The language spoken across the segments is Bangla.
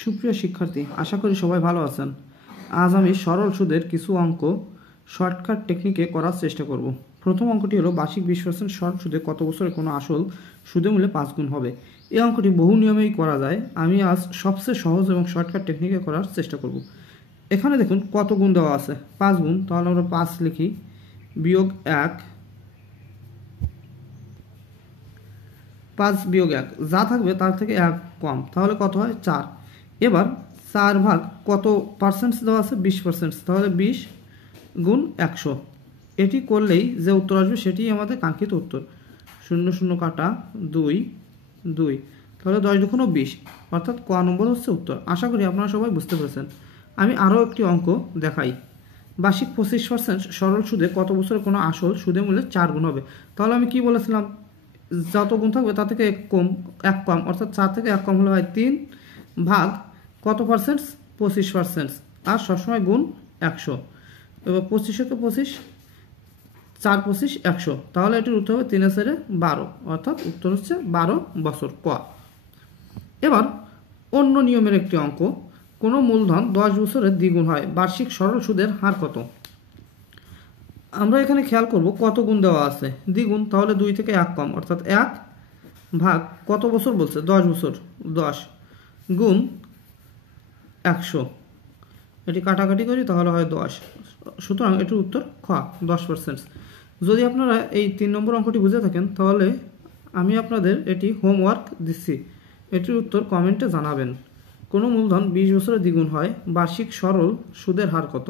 সুপ্রিয় শিক্ষার্থী, আশা করি সবাই ভালো আছেন। আজ আমি সরল সুদের কিছু অঙ্ক শর্টকাট টেকনিকে করার চেষ্টা করব। প্রথম অঙ্কটি হলো বার্ষিক 20% সরল সুদে কত বছরে কোনো আসল সুদে মূল্যে 5 গুণ হবে। এই অঙ্কটি বহু নিয়মেই করা যায়, আমি আজ সবচেয়ে সহজ এবং শর্টকাট টেকনিকে করার চেষ্টা করব। এখানে দেখুন কত গুণ দেওয়া আছে, 5 গুণ, তাহলে আমরা 5 লিখি, বিয়োগ 1, 5 বিয়োগ 1 যা থাকবে তার থেকে 1 কম, তাহলে কত হয় 4। এবার 4 ভাগ কত পার্সেন্ট দেওয়া আছে, 20%, তাহলে 20 গুণ 100। এটি করলেই যে উত্তর আসবে সেটি আমাদের কাঙ্ক্ষিত উত্তর। 0 0 কাটা 2 2, তাহলে 10 দুগুণ 20, অর্থাৎ ক নম্বর হচ্ছে উত্তর। আশা করি আপনারা সবাই বুঝতে পেরেছেন। আমি আরও একটি অঙ্ক দেখাই। বার্ষিক 25% সরল সুদে কত বছরে কোনো আসল সুদে মূল্যে 4 গুণ হবে। তাহলে আমি কি বলেছিলাম, যত গুণ থাকবে তা থেকে 1 কম, অর্থাৎ 4 থেকে 1 কম হলে হয় 3 ভাগ কত পার্সেন্ট, 25%, আর সবসময় গুণ 100। এবার 25 কে 25, 4 25 100, তাহলে এটির উত্তর হবে 3 4 12, অর্থাৎ উত্তর হচ্ছে 12 বছর, ক। এবার অন্য নিয়মের একটি অঙ্ক, কোনো মূলধন 10 বছরের দ্বিগুণ হয়, বার্ষিক সরল সুদের হার কত? আমরা এখানে খেয়াল করব কত গুণ দেওয়া আছে, দ্বিগুণ, তাহলে 2 থেকে 1 কম, অর্থাৎ 1 ভাগ কত বছর বলছে, 10 বছর, 10 গুণ 100, এটি কাটাকাটি করি তাহলে হয় 10, সুতরাং এটির উত্তর খ, 10%। যদি আপনারা এই 3 নম্বর অঙ্কটি বুঝে থাকেন তাহলে আমি আপনাদের এটি হোমওয়ার্ক দিচ্ছি, এটির উত্তর কমেন্টে জানাবেন। কোনো মূলধন 20 বছরে দ্বিগুণ হয়, বার্ষিক সরল সুদের হার কত?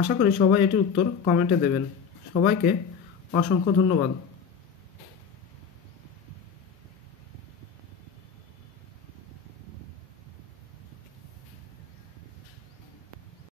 আশা করি সবাই এটির উত্তর কমেন্টে দেবেন। সবাইকে অসংখ্য ধন্যবাদ।